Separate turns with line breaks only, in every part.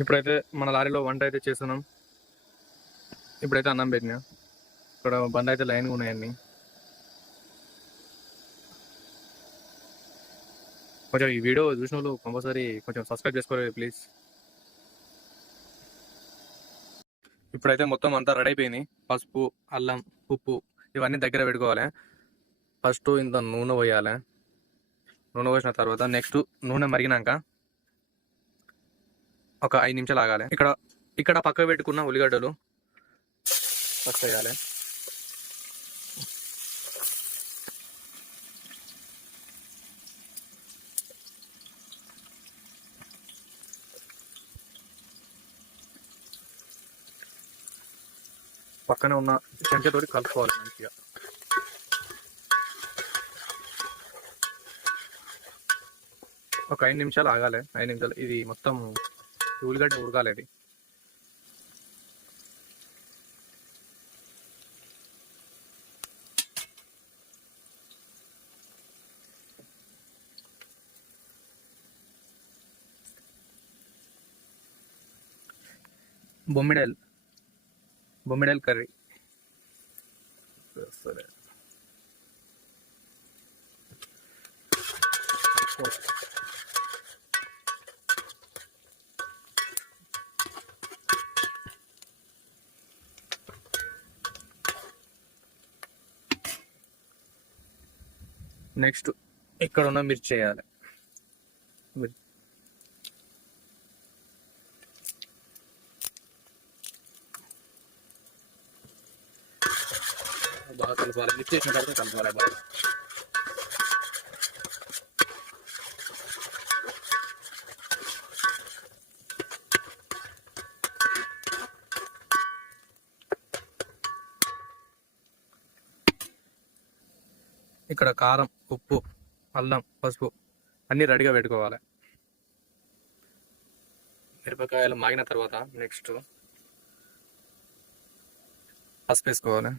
ఇప్పుడైతే మన లారీలో వంట అయితే చేస్తున్నాం. ఇప్పుడైతే అన్నం పెట్టినా. ఇక్కడ బండ అయితే లైన్గా ఉన్నాయన్ని కొంచెం ఈ వీడియో చూసిన వాళ్ళు కంపల్సరీ కొంచెం సబ్స్క్రైబ్ చేసుకోవాలి ప్లీజ్ ఇప్పుడైతే మొత్తం అంతా రెడీ అయిపోయింది. పసుపు అల్లం ఉప్పు ఇవన్నీ దగ్గర పెట్టుకోవాలి. ఫస్ట్ ఇంత నూనె పోయాలి. నూనె పోసిన తర్వాత నెక్స్ట్ నూనె మరిగినాక ఒక ఐదు నిమిషాలు ఆగాలి. ఇక్కడ ఇక్కడ పక్క పెట్టుకున్న ఉల్లిగడ్డలు ఫస్ట్ వేయాలి. పక్కనే ఉన్న చెంచతోటి కలుపుకోవాలి మంచిగా. ఒక ఐదు నిమిషాలు ఆగాలి. ఐదు నిమిషాలు. ఇది మొత్తం ఈ ఉల్లిగడ్డ ఉడకాలి ఇది బొమ్మిడల్ బొమ్మిడల్ కర్రీ సరే నెక్స్ట్ ఇక్కడ ఉన్న మిర్చి చేయాలి. మిర్- బాగా కలపాలి. మిక్స్ చేసిన తర్వాత కలపాలి బాగా. ఇక్కడ కారం ఉప్పు అల్లం పసుపు అన్నీ రెడీగా పెట్టుకోవాలి. మిరపకాయలు మాగిన తర్వాత నెక్స్ట్ పసుపు వేసుకోవాలి.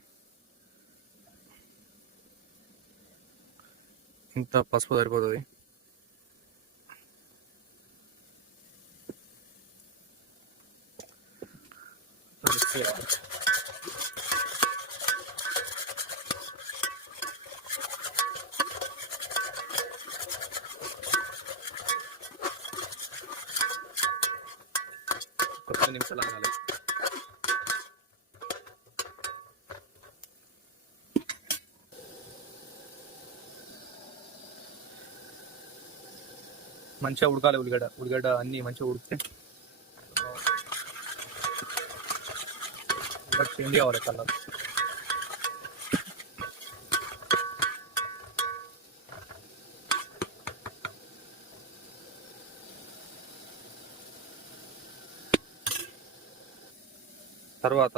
ఇంత పసుపు సరిపోతుంది. మిక్స్ చేయాలి. ఒక పది నిమిషాలు ఆగాలి మంచిగా ఉడకాలి ఉల్లిగడ్డ ఉల్లిగడ్డ అన్ని మంచిగా ఉడికితే చేంజ్ కావాలి కలర్ తర్వాత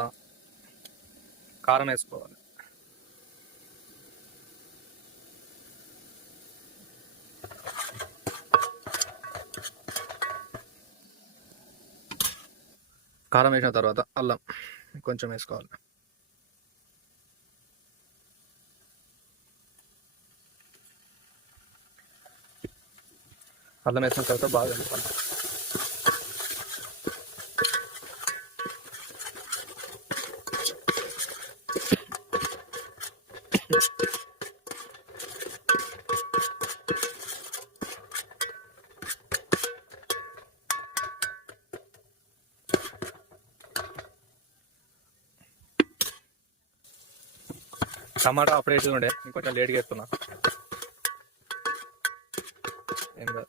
కారం వేసుకోవాలి. కారం వేసిన తర్వాత అల్లం కొంచెం వేసుకోవాలి. అల్లం వేసిన తర్వాత బాగా కలపాలి టమాటా అప్పుడే ఉండే. ఇంకొంచెం లేట్గా ఎత్తున్నా ఏం కాదు.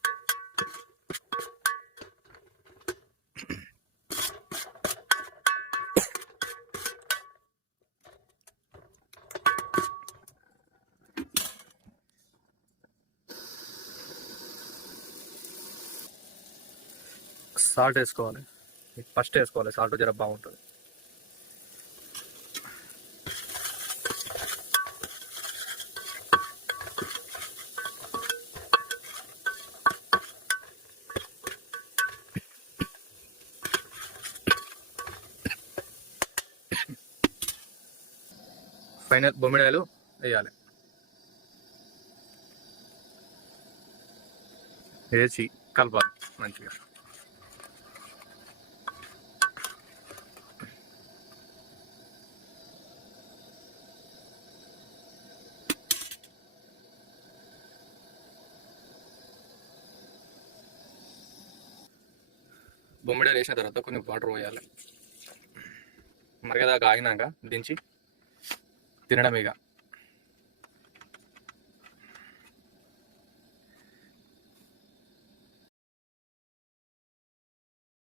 సాల్ట్ వేసుకోవాలి. ఫస్ట్ వేసుకోవాలి. సాల్ట్ జర బాగుంటుంది. ఫైనల్ బొమ్మిడాయలు వేయాలి. వేసి కలపాలి మంచిగా. బొమ్మిడాలు వేసిన తర్వాత కొన్ని వాటర్ పోయాలి. మరగదాకా ఆగినాక దించి tener a Mega.